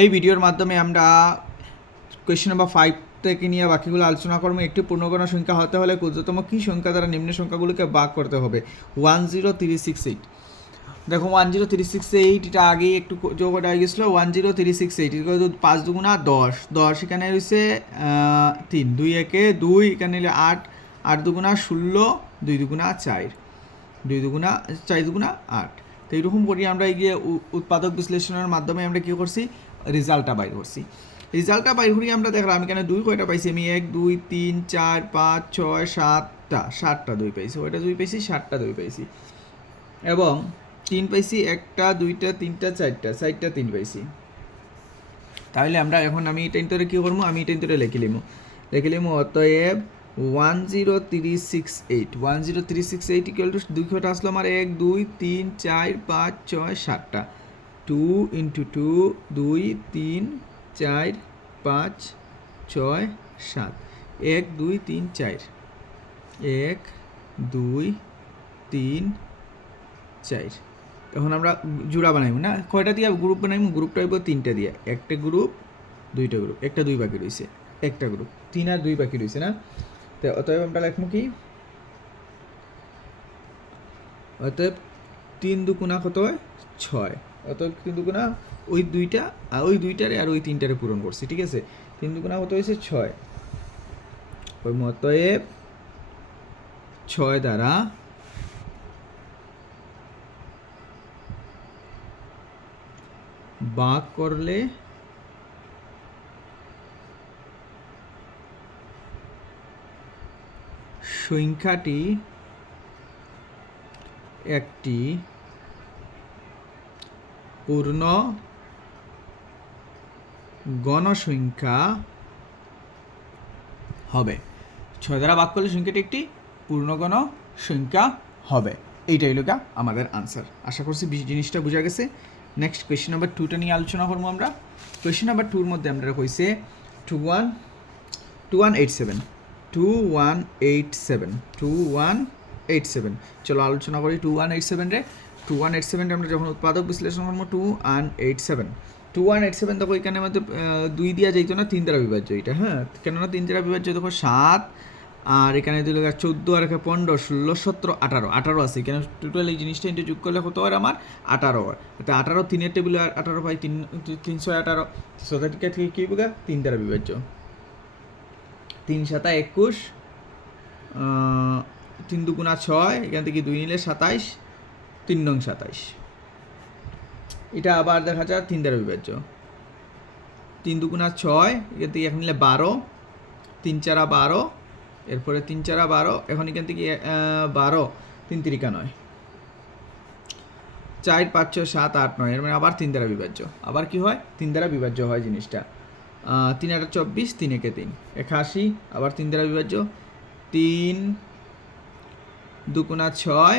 এই ভিডিওর মাধ্যমে আমরা কোয়েশ্চেন নাম্বার 5 থেকে নিয়ে বাকিগুলো আলোচনা করবো। একটি পূর্ণগণ সংখ্যা হতে হলে ক্ষুদ্রতম কী সংখ্যা দ্বারা নিম্ন সংখ্যাগুলোকে ভাগ করতে হবে। 10368 দেখো 10368 এটা আগেই একটু যোগ হয়ে গেছিলো। 10368 এটা 5 দুগুণা 10, 10 এখানে রয়েছে 3, 2 একে 2, এখানে নিলে 8, 8 দুগুণা 16, 2 দুগুণা 4, 2 দুগুণা 4 দুগুণা 8। তো এইরকম করি আমরা এই গিয়ে উৎপাদক বিশ্লেষণের মাধ্যমে আমরা কী করছি, রেজাল্টটা বাইর করছি। রেজাল্টটা বাইর করি আমরা দেখলাম এখানে 2 কয়টা পাইছি আমি, 1 2 3 4 5 6 7টা 2 পাইছি, ওইটা 2 পাইছি, 7টা 2 পাইছি, এবং 3 পাইছি, 1টা 2টা 3টা 4টা 3 পাইছি। তাহলে আমরা এখন আমি এটা ইন্টারে কী করবো, আমি এটা ইন্টারে লিখে লিখব অতএব 10368 ইকুয়াল টু 2 কয়টা আসলো আমার, 1 2 3 4 5 6 7টা, 2 ইন্টু 2 2 3 4 5 6 7, 1 2 3 4, 1 2 3 4। এখন আমরা জোড়া বানাইব না, কয়টা দিয়ে গ্রুপ বানাইব, গ্রুপটা হইব 3টা দিয়ে, একটা গ্রুপ 2টা গ্রুপ, একটা 2 বাকি রয়েছে, একটা গ্রুপ 3 আর 2 বাকি রয়েছে না। তো অতএব আমরা লিখবো কি, অতএব 3 দুগুণা কত হয় 6, অতএব 3 দুগুণা ওই 2টা আর ওই 2টারে আর ওই 3টারে পূরণ করছি, ঠিক আছে। 3 দুগুণা কত হয়েছে 6, ওই অতএব 6 দ্বারা ভাগ করলে সংখ্যাটি একটি পূর্ণ গণসংখ্যা হবে। 6 দ্বারা ভাগ করলে সংখ্যাটি একটি পূর্ণগণ সংখ্যা হবে। এইটাই লোকা আমাদের আনসার। আশা করছি জিনিসটা বোঝা গেছে। নেক্সট কোয়েশ্চেন নাম্বার 2টা নিয়ে আলোচনা করবো আমরা। কোয়েশ্চেন নাম্বার 2-র মধ্যে আমরা কইছে 2187 চলো আলোচনা করি 2187 রে। 2187 আমরা যখন উৎপাদক বিশ্লেষণ করবো 2187 দেখো এখানে মধ্যে 2 দিয়া যাইতো না, 3 দ্বারা বিভাজ্য এটা, হ্যাঁ, কেননা 3 দ্বারা বিভাজ্য দেখো 7, আর এখানে 2 × 14 আর 15 16 17 18 আছে, এখানে টোটাল এই জিনিসটা ইন্টু যোগ করলে কত হয় আমার 18 হয়। তো 18 3 এর টেবিলে 18 পাই, 318, সোসাইটিকে থেকে কী হবে 3 দ্বারা বিভাজ্য, 3 7 21, 3 দুগুণা 6, এখান থেকে 2 নিলে 27, 3 নং 27। এটা আবার দেখা যায় 3 দ্বারা বিভাজ্য, 3 দুগুণা 6, এখান থেকে 1 নিলে 12, 3 4 12, এরপরে 3 4 12, এখন এখান থেকে 12, 3 3 9, 4 5 6 7 8 9, এর মানে আবার 3 দ্বারা বিভাজ্য। আবার কি হয়, 3 দ্বারা বিভাজ্য হয় জিনিসটা। 3 8 24, 3 1 3 81, আবার 3 দ্বারা বিভাজ্য, 3 দুগুণা 6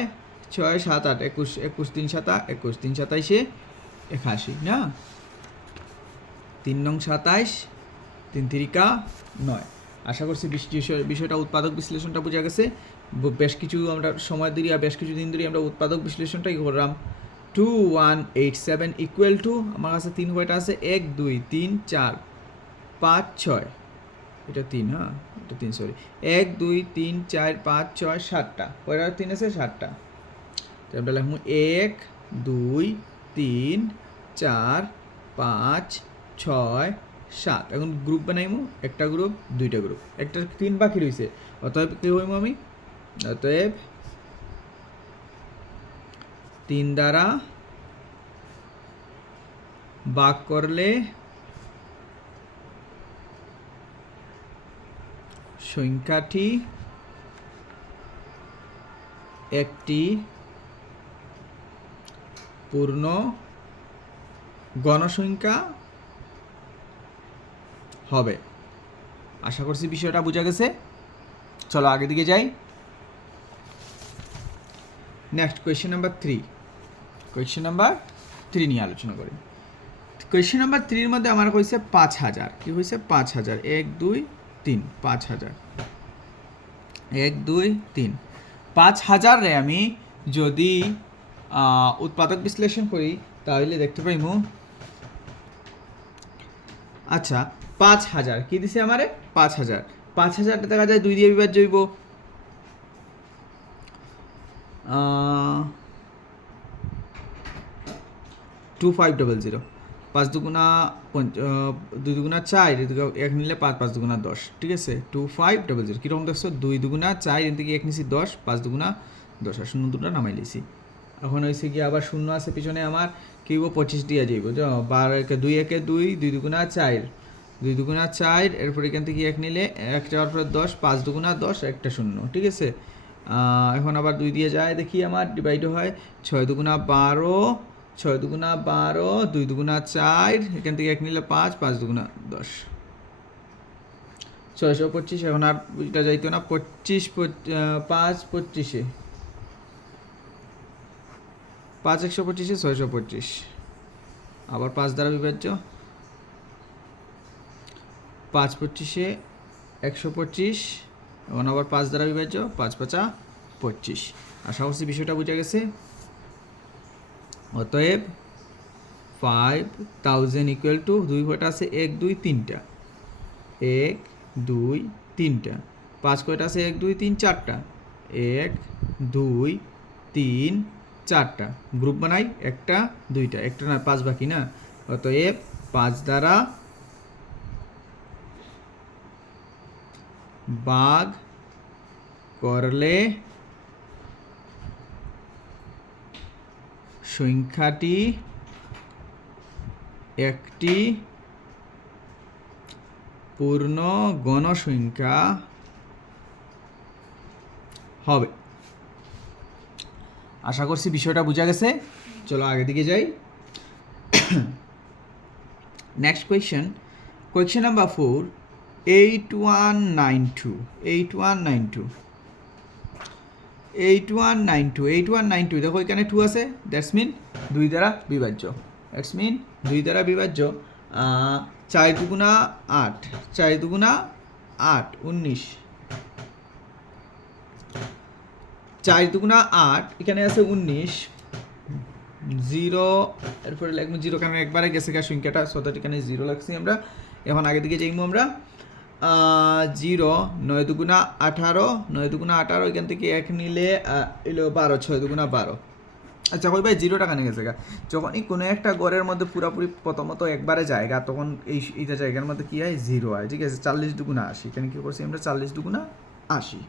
6 7 8 21 21 3 7 21 3 27 81 না, 3 নং 27, 3 3 9। আশা করছি বিষয়টা উৎপাদক বিশ্লেষণটা বোঝা গেছে। বেশ কিছু আমরা সময় ধরে বেশ কিছু দিন ধরে আমরা উৎপাদক বিশ্লেষণটাই করলাম। 2187 ইকুয়াল টু আমার কাছে 3 কয়টা আছে, 1 2 3 4 5 6, এটা 3, হ্যাঁ এটা 3 সরি, 1 2 3 4 5 6 7টা, কয়টা 3 আছে 7টা। তো আমরা লিখবো 1 2 3 4 5 6 7। এখন গ্রুপ বানাইমু, একটা গ্রুপ 2টা গ্রুপ, একটা 3 বাকি রয়েছে, অতএব কী হইম আমি, অতএব 3 দ্বারা ভাগ করলে সংখ্যাটি একটি পূর্ণ গণসংখ্যা হবে। আশা করছি বিষয়টা বোঝা গেছে। চলো আগে দিকে যাই। Next question number 3, question number 3 নিয়ে আলোচনা করি। কোয়েশ্চেন নাম্বার 3-এর মধ্যে আমার কইছে 5000, কি হয়েছে 5000, 1 2 3 5000, 1 2 3 5000 রে আমি যদি উৎপাদক বিশ্লেষণ করি তাহলে দেখতে পাইমু আচ্ছা 5000 কি দিছে আমারে 5000 5000টা দেখা যায় 2 দিয়ে বিভাজ্য হইব 2500 5 দুগুণা 2 দুগুণা 4 এক নিলে 5 5 দুগুণা 10 ঠিক আছে 2500 কীরকম দেখছো 2 দুগুণা 4 এখান থেকে 1 নিছি 10 5 দুগুণা 10 আর শূন্য দুটো নামাই লিছি এখন হয়েছে কি আবার শূন্য আছে পিছনে আমার কি হইব 25 দিয়ে যাইব 12 একে 2 একে 2 2 দুগুণা 4 2 দুগুণা 4 এরপর এখান থেকে 1 নিলে 1 যাওয়ার পরে 10 5 দুগুণা 10 একটা শূন্য ঠিক আছে এখন আবার 2 দিয়ে যায় দেখি আমার ডিভাইড হয় 6 দুগুণা 12 6 দুগুণা 12 2 দুগুণা 4 এখান থেকে 1 নিলে 5 5 দুগুণা 10 625 এখন আর এটা যাইতো না 25 5 25-এ 5 125-এ 625 আবার 5 দ্বারা বিভাজ্য 5 25-এ 125 এখন আবার 5 দ্বারা বিভাজ্য 5 5 25 আশা করছি বিষয়টা বুঝা গেছে অতএব 5000 ইকুয়াল টু 2 কয়টা আছে 1 2 3টা 1 2 3টা 5 কয়টা আছে 1 2 3 4টা 1 2 3 4টা গ্রুপ বানাই একটা দুইটা একটা না 5 বাকি না অতএব 5 দ্বারা ভাগ করলে সংখ্যাটি একটি পূর্ণ গণসংখ্যা হবে আশা করছি বিষয়টা বোঝা গেছে চলো আগে দিকে যাই নেক্সট কোয়েশ্চেন নাম্বার 4 8192 দেখো এখানে 2 আছে দ্যাটস মিন 2 দ্বারা বিভাজ্য 4 দুগুণা 8 4 দুগুণা 8 19 4 দুগুণা 8 এখানে আছে 19 0 এরপরে লিখবো 0 কারণ একবারে গেছে সংখ্যাটা সদাট এখানে 0 লাগছি আমরা এখন আগে দিকে যাইবো আমরা 0 9 দুগুণা 18 9 দুগুণা 18 এখান থেকে 1 নিলে এলো 12 6 দুগুণা 12 আচ্ছা কই ভাই 0 টাকা নিয়ে গেছে যখনই কোনো একটা গড়ের মধ্যে পুরোপুরি প্রথমত একবারে জায়গা তখন এইটা জায়গার মধ্যে কি হয় 0 হয় ঠিক আছে 40 দুগুণা 80 এখানে কি করছি আমরা 40 দুগুণা 80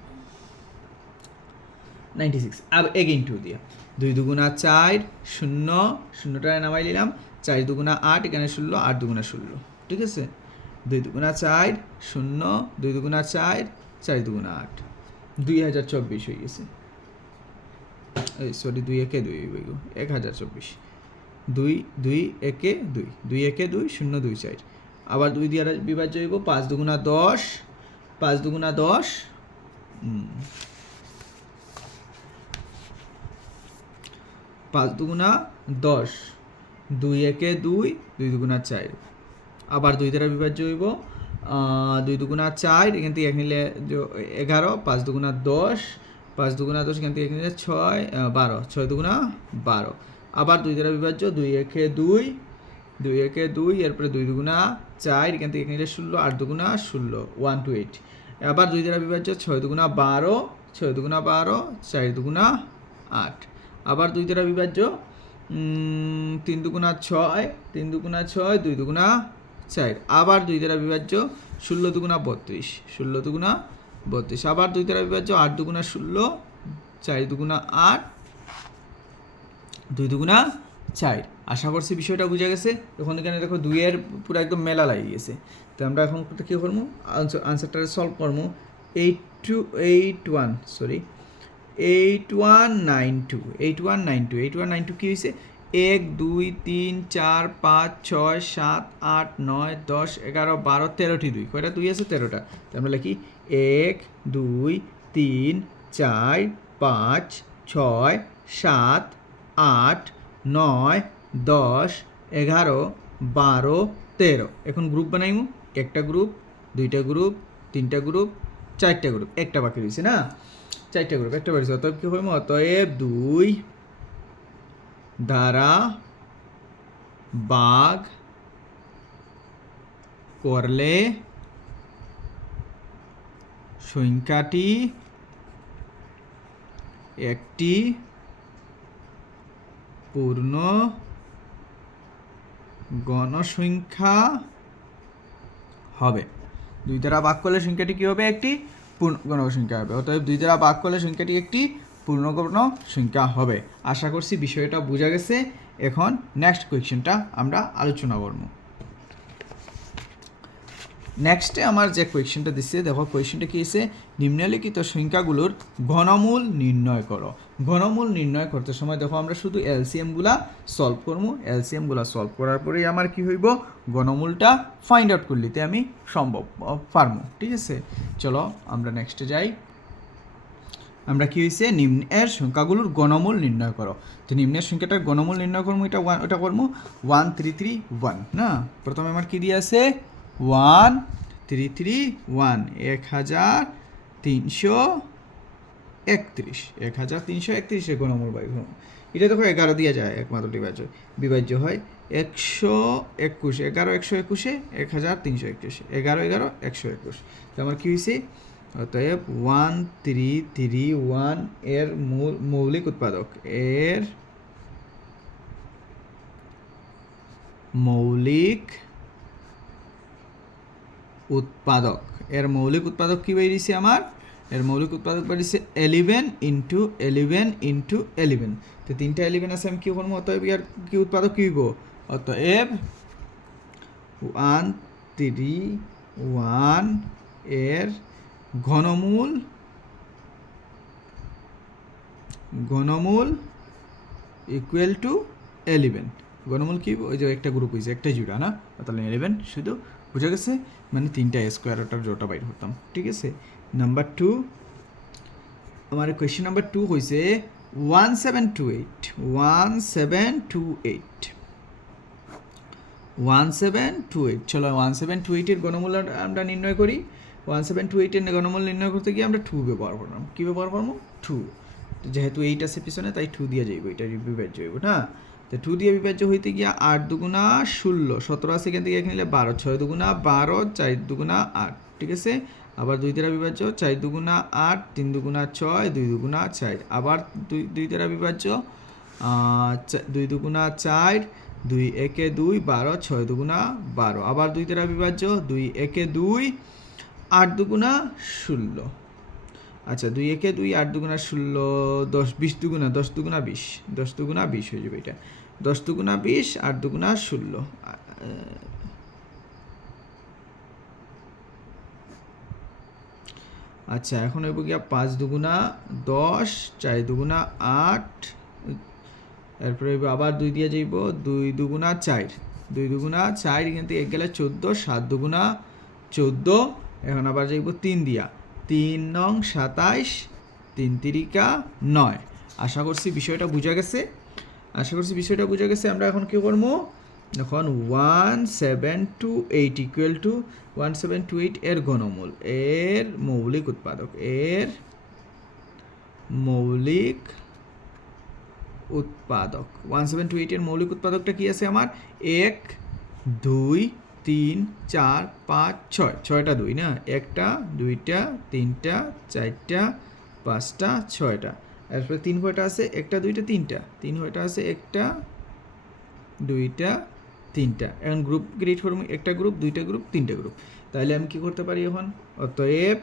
96 अब এগেইন 2 দিয়া 2 দুগুণা 4 0 0টা নামাই নিলাম 4 দুগুণা 8 এখানে 16 8 দুগুণা 16 ঠিক আছে 2 দুগুণা 4 0 2 দুগুণা 4 4 দুগুণা 8 2024 হয়ে গেছে এই সরি 2 একে 2 1024 2 2 একে 2 2 একে 2 0 2 4 আবার 2 দিয়ে বিভাজ্য হইব 5 দুগুণা 10 5 দুগুণা 10 5 দুগুণা 10 2 একে 2 2 দুগুণা 4 আবার 2 দ্বারা বিভাজ্য হইব 2 দুগুণা 4 এখান থেকে 1 নিলে 11 5 দুগুণা 10 5 দুগুণা 10 এখান থেকে 1 নিলে 6 12 6 দুগুণা 12 আবার 2 দ্বারা বিভাজ্য 2 একে 2 2 একে 2 এরপরে 2 দুগুণা 4 এখান থেকে 1 নিলে 16 8 দুগুণা 16 1 to 8 আবার 2 দ্বারা বিভাজ্য 6 দুগুণা 12 6 দুগুণা 12 4 দুগুণা 8 আবার 2 দ্বারা বিভাজ্য 3 দুগুণা 6 3 দুগুণা 6 2 দুগুণা 4 আবার 2 দ্বারা বিভাজ্য 16 দুগুণা 32 16 দুগুণা 32 আবার 2 দ্বারা বিভাজ্য 8 দুগুণা 16 4 দুগুণা 8 2 দুগুণা 4 আশা করছি বিষয়টা বুঝা গেছে এখন এখানে দেখো 2 এর পুরো একদম মেলা লাগিয়ে গেছে তো আমরা এখন কি করব আনসারটা সলভ করব 8192 কি হয়েছে 1 2 3 4 5 6 7 8 9 10 11 12 13টি 2 কয়টা 2 আছে 13টা তো আমরা লিখি 1 2 3 4 5 6 7 8 9 10 11 12 13 এখন গ্রুপ বানাইমু একটা গ্রুপ দুইটা গ্রুপ তিনটা গ্রুপ চারটা গ্রুপ একটা বাকি রয়েছে না চারটা গ্রুপ একটা বাকি অতএব কি হইব অতএব 2 দ্বারা ভাগ করলে সংখ্যাটি একটি পূর্ণ গণসংখ্যা হবে। 2 দ্বারা ভাগ করলে সংখ্যাটি কি হবে? একটি পূর্ণ গণসংখ্যা হবে। অতএব 2 দ্বারা ভাগ করলে সংখ্যাটি একটি পূর্ণগণ সংখ্যা হবে। আশা করছি বিষয়টা বোঝা গেছে। এখন নেক্সট কোয়েশ্চেনটা আমরা আলোচনা করব। নেক্সটে আমার যে কোয়েশ্চেনটা দিচ্ছে, দেখো কোয়েশ্চেনটা কি আছে, নিম্নলিখিত সংখ্যাগুলোর ঘনমূল নির্ণয় করো। ঘনমূল নির্ণয় করতে সময় দেখো আমরা শুধু এলসিএমগুলা সলভ করবো। এলসিএমগুলা সলভ করার পরেই আমার কি হইব, ঘনমূলটা ফাইন্ড আউট করলিতে আমি সম্ভব পারবো। ঠিক আছে, চলো আমরা নেক্সটে যাই। আমরা কি হয়েছে, নিম্নের সংখ্যাগুলোর ঘনমূল নির্ণয় করো। তো নিম্নের সংখ্যাটার ঘনমূল নির্ণয় করবো, এটা করবো 1331 না। প্রথমে আমার কি দিয়ে আছে, 1331 1331 ঘনমূল বাই ঘনমূল। এটা দেখো 11 দিয়ে যায়, একমাত্র বিভাজ্য হয় 121, 11 121 1321, 11 11 121। তো আমার কি হয়েছে, অতএব 1331 এর মৌলিক উৎপাদক, এর মৌলিক উৎপাদক কি বেরিয়েছে আমার, এর মৌলিক উৎপাদক বেরিয়েছে 11 × 11 × 11। তো 3টা 11 আছে, আমি কি করবো, অতএব ইয়ার কি উৎপাদক কি হইব, অতএব 131 এর ঘনমূল ইকুয়াল টু 11। ঘনমূল কি, ওই যে একটা গ্রুপ হয়েছে, একটা জোড়া না, তাহলে 11 শুধু, বুঝা গেছে, মানে 3টা স্কোয়ার ওটার জোড়া বাইর হতাম। ঠিক আছে, নাম্বার 2, আমার কোয়েশ্চেন নাম্বার 2 হয়েছে 1728। চলো 1728 এর ঘনমূল আমরা নির্ণয় করি। 1728 এর ঘনমূল নির্ণয় করতে গিয়ে আমরা 2 ব্যবহার করলাম। কি ব্যবহার করবো, 2, যেহেতু 8 আছে পিছনে তাই 2 দিয়ে যাইব, এটা বিভাজ্য হইব না। তো 2 দিয়ে বিভাজ্য হইতে গিয়া 8 দুগুণা 16, 17 আছে এখান থেকে এখানে 12, 6 দুগুণা 12, 4 দুগুণা 8। ঠিক আছে, আবার 2 দ্বারা বিভাজ্য, 4 দুগুণা 8, 3 দুগুণা 6, 2 দুগুণা 4, আবার 2 দ্বারা বিভাজ্য, 2 দুগুণা 4, 2 একে 2, 12, 6 দুগুণা 12, আবার 2 দ্বারা বিভাজ্য, 2 একে 2, 8 দুগুণা 16। আচ্ছা, 2 একে 2, 8 দুগুণা 16, 10 20 দুগুণা 10 দুগুণা 20, 10 দুগুণা 20 হয়ে যাবে এটা, 10 দুগুণা 20, 8 দুগুণা 16। আচ্ছা, এখন হইব গিয়া 5 দুগুণা 10, 4 দুগুণা 8, এরপরে আবার 2 দিয়ে যাইব, 2 দুগুণা 4, 2 দুগুণা 4, এখান থেকে 1 গেলে 14, 7 দুগুণা 14, এখন আবার যাইব 3 দিয়া, 3 নং 27, 3 তিরিকা 9। আশা করছি বিষয়টা বোঝা গেছে। আমরা এখন কি করবো, এখন 1728 ইকুয়াল টু 1728 এর ঘনমূল, এর মৌলিক উৎপাদক, 1728 এর মৌলিক উৎপাদকটা কি আছে আমার, 1 2 3 4 5 6, 6টা 2 না, 1টা 2টা 3টা 4টা 5টা 6টা, এরপরে 3 কয়টা আছে, 1টা 2টা 3টা, 3 কয়টা আছে, 1টা 2টা 3টা। এখন গ্রুপ ক্রিয়েট করবো, একটা গ্রুপ 2টা গ্রুপ 3টা গ্রুপ। তাহলে আমি কি করতে পারি এখন, অতএব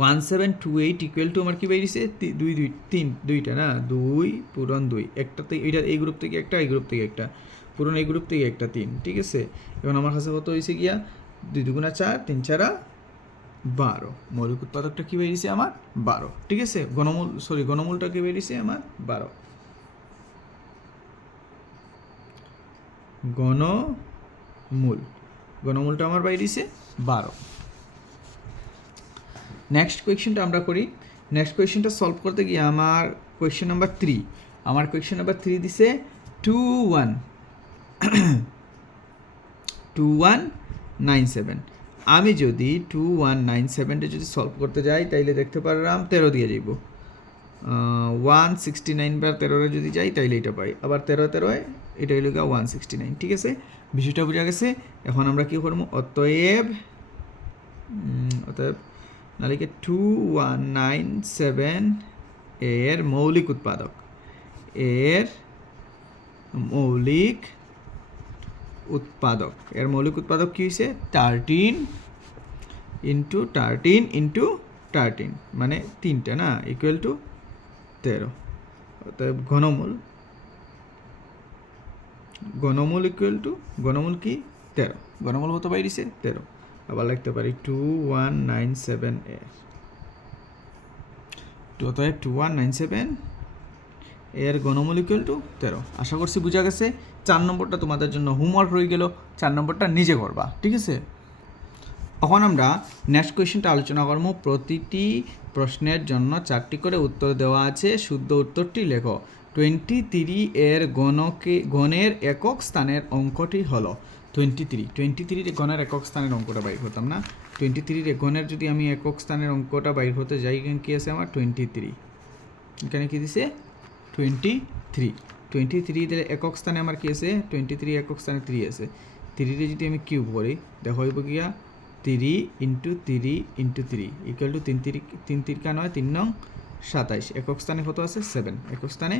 1728 ইকুয়াল টু আমার কি বেরিয়েছে, 2 2 3, 2টা না, 2 পূরণ 2, একটাতে এটা এই গ্রুপ থেকে একটা, এই গ্রুপ থেকে একটা, পূরণ এই গ্রুপ থেকে একটা, 3। ঠিক আছে, এখন আমার কাছে কত হয়েছে গিয়া, 2 দুগুণা 4, 3 4 12। মৌলিক উৎপাদকটা কি বেরিয়েছে আমার, 12। ঠিক আছে, ঘনমূলটা কি বেরিয়েছে আমার, 12। ঘনমূলটা আমার বেরিয়েছে 12। নেক্সট কোয়েশ্চেনটা আমরা করি। নেক্সট কোয়েশ্চেনটা সলভ করতে গিয়ে আমার কোয়েশ্চেন নাম্বার 3 দিছে 2197। আমি যদি 2197 যদি সলভ করতে যাই তাইলে দেখতে পারলাম 13 দিয়ে যাইব, 169 বার 13 যদি যাই তাইলে এটা পাই, আবার 13 13 এটা হইল 169, ঠিক আছে? বিষয়টা বোঝা গেছে। এখন আমরা কি করবো, অতএব নালিকে 2197 এর মৌলিক উৎপাদক এর মৌলিক উৎপাদক কি হয়েছে 13 ইন্টু 13 মানে 3টা না, ইকুয়াল টু 13। অতএব ঘনমূল ইকুয়াল টু ঘনমূল কি 13, ঘনমূল কত বাইরেছে 13। আবার লিখতে পারি 2197 এর, অতএব 2197 এর ঘনমূল ইকুয়াল টু 13। আশা করছি বোঝা গেছে। 4 নম্বরটা তোমাদের জন্য হোমওয়ার্ক রয়ে গেল, 4 নম্বরটা নিজে করবা, ঠিক আছে? এখন আমরা নেক্সট কোয়েশ্চেনটা আলোচনা করব। প্রতিটি প্রশ্নের জন্য 4টি করে উত্তর দেওয়া আছে, শুদ্ধ উত্তরটি লেখো। 23 এর গণের একক স্থানের অঙ্কটি হলো 23 গণের একক স্থানের অঙ্কটা বাইর করতাম না। 23 গণের যদি আমি একক স্থানের অঙ্কটা বাইর হতে যাই, এখানে কি আছে আমার 23, এখানে কি দিছে 23 দিলে একক স্থানে আমার কি আছে 23 একক স্থানে 3 আছে। 3 যদি আমি কিউব করি দেখো হইব গিয়া 3 ইন্টু 3 ইকুয়াল টু 3 কা 9 3 নং 27। একক স্থানে কত আছে 7, একক স্থানে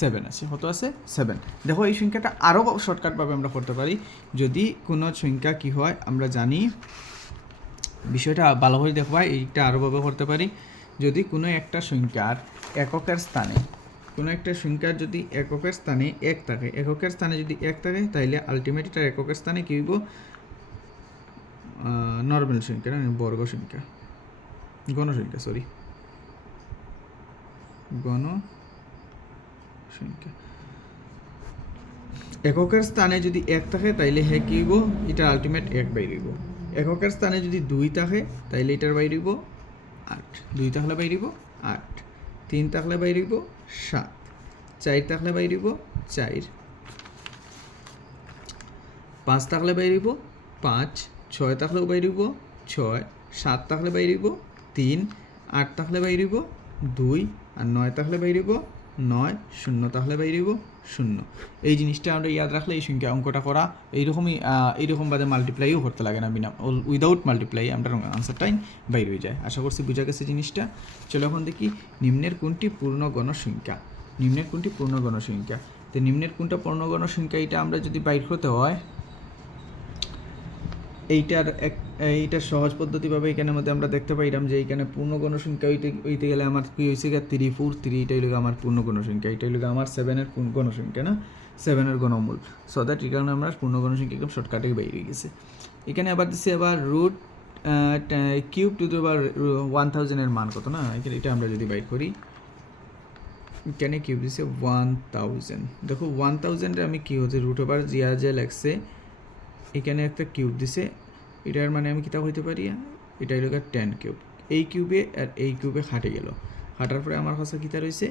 7 আছে, কত আছে 7। দেখো এই সংখ্যাটা আরও শর্টকাটভাবে আমরা করতে পারি। যদি কোনো সংখ্যা কি হয় আমরা জানি, বিষয়টা ভালোভাবে দেখবা, এইটা আরোভাবে করতে পারি। যদি কোনো একটা সংখ্যার এককের স্থানে যদি এককের স্থানে 1 থাকে, যদি 1 থাকে তাহলে আলটিমেট এটার এককের স্থানে কি হইব নর্মাল সংখ্যা না, বর্গ সংখ্যা, গণসংখ্যা, সরি গণসংখ্যা। এককের স্থানে যদি 1 থাকে তাইলে হে কি হইব, এটার আলটিমেট 1 বাইরিব। এককের স্থানে যদি 2 থাকে তাইলে এটার বাইরিব 8, 2 থাকলে বাইরিব 8, 3 থাকলে বাইরিব 7, 4 থাকলে বাইরিব 4, 5 থাকলে বাইরিব 5, 6 থাকলেও বাইরিব 6, 7 থাকলে বাইরিব 3, 8 থাকলে বাইরিব 2, আর 9 থাকলে বাইরিব 9, 0 থাকলে বাইরিব 0। এই জিনিসটা আমরা ইয়াদ রাখলে এই সংখ্যা অঙ্কটা করা এইরকম বাদে মাল্টিপ্লাইও করতে লাগে না, বিনা উইদাউট মাল্টিপ্লাই আমরা আনসারটাই বাইর হয়ে যায়। আশা করছি বোঝা গেছে জিনিসটা। চলো এখন দেখি নিম্নের কোনটি পূর্ণ গণসংখ্যা। তো নিম্নের কোনটা পূর্ণ গণসংখ্যা, এটা আমরা যদি বাইর করতে হয় এইটার সহজ পদ্ধতিভাবে এখানের মধ্যে আমরা দেখতে পাইলাম যে এইখানে পূর্ণ গণসংখ্যা হইতে গেলে আমার কি হয়েছে 3 এটা হইল আমার পূর্ণ গণসংখ্যা, এটা হইল আমার 7-এর গণসংখ্যা না, 7-এর ঘনমূল। সো দ্যাট এই কারণে আমরা পূর্ণ গণসংখ্যা একদম শর্টকাটে বেরিয়ে হয়ে গেছে। এখানে আবার দিচ্ছে আবার রুট কিউব টু দি পাওয়ার 1000-এর মান কত না, এটা আমরা যদি বাইর করি, এখানে কিউব দিচ্ছে 1000। দেখো 1000 আমি কি হচ্ছে রুট ওভার জিয়া যে লেখছে, এখানে একটা কিউব দিছে, এটার মানে আমি কিতাব হইতে পারি, এটা হইল 10 কিউব। এই কিউবে আর এই কিউবে হাঁটে গেল, হাঁটার পরে আমার কাছে কিতা রয়েছে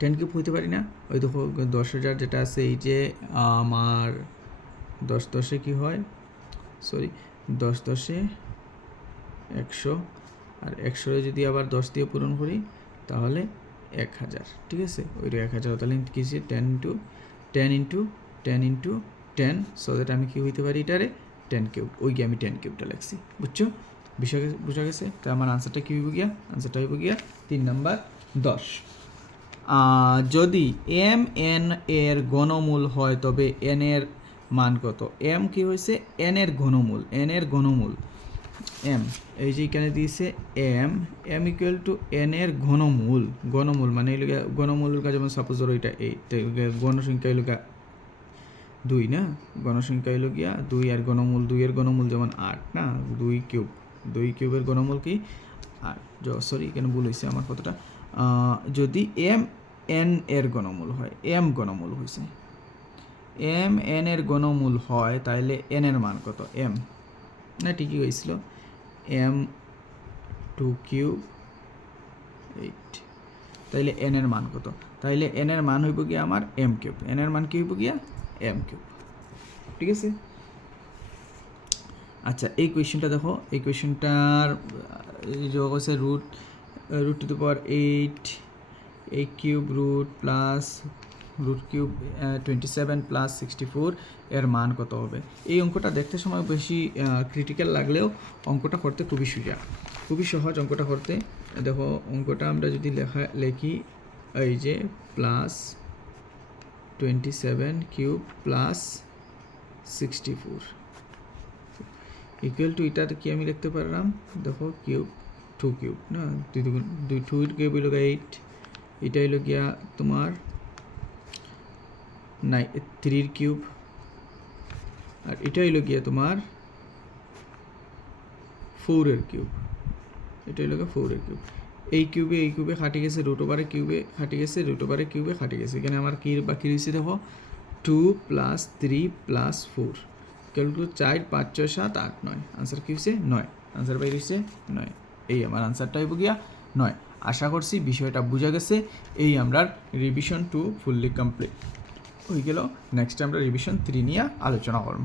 10 কিউব হইতে পারি না। ওই দেখো 10,000 যেটা আছে, এই যে আমার 10 10-এ কি হয়, সরি 10 10-এ 100, আর 100-এ যদি আবার 10 দিয়ে পূরণ করি তাহলে 1000, ঠিক আছে? ওই 1000 তাহলে কি 10 ইন্টু 10, সো দ্যাট আমি কি হইতে পারি এটারে 10 কিউব, ওই গিয়ে আমি 10 কিউবটা লিখছি, বুঝছো? বিষয় বোঝা গেছে। তো আমার আনসারটা কি হইব গিয়া, আনসারটা হইব গিয়া 3 নাম্বার 10। যদি m n এর ঘনমূল হয় তবে n এর মান কত? m কি হয়েছে n এর ঘনমূল, m এই যে এখানে দিয়েছে m ইকুয়াল টু n এর ঘনমূল মানে ঘনমূলের কাজ, যেমন সাপোজ ধরো এটা 8, গণসংখ্যা হইল 2 না, গণসংখ্যা হইল গিয়া 2, আর ঘনমূল 2 এর ঘনমূল যেমন 8 না, 2 কিউবের ঘনমূল কি 8, সরি এখানে ভুল হয়েছে আমার কতটা। যদি m n এর ঘনমূল হয়, m ঘনমূল হয়েছে, m n এর ঘনমূল হয় তাহলে n এর মান কত, m না ঠিকই হয়েছিল, m 2 কিউব 8, তাইলে n এর মান কত, তাইলে n এর মান হইব গিয়া আমার m কিউব, n এর মান কি হইব গিয়া m কিউব, ঠিক আছে? আচ্ছা এই কোয়েশ্চেনটা দেখো, এই কোয়েশ্চেনটার যোগ আছে রুট টু দি পাওয়ার 8 এই cube root plus root cube 27 plus 64 এর মান কত হবে। এই অঙ্কটা দেখতে সময় বেশি ক্রিটিক্যাল লাগলেও অঙ্কটা করতে খুবই সহজ অঙ্কটা করতে। দেখো অঙ্কটা আমরা যদি লেখি এই যে plus 27 cube plus 64 equal to এটাতে কি আমি লিখতে পারলাম, দেখো কিউব 2 কিউব না, 2 কিউব হইল 8, এটা হইল গিয়া তোমার 3 কিউব, আর এটা হইল গিয়া তোমার 4 কিউব, এটা হইল গিয়া 4 কিউব। এই কিউবে খাটি গেছে, রুট ওভারে কিউবে খাটি গেছে, রুট ওভারে কিউবে খাটি গেছে। এখানে আমার কি বাকি রয়েছে দেখো 2 প্লাস 3 প্লাস 4 ক্যালকুলেট 4 5 6 7 8 9, আনসার কি হয়েছে 9, আনসার পাই হয়েছে 9। এই আমার আনসারটা হইব গিয়া 9। আশা করছি বিষয়টা বোঝা গেছে। এই আমরা রিভিশন 2 ফুললি কমপ্লিট হয়ে গেল। নেক্সট আমরা রিভিশন 3 নিয়ে আলোচনা করব।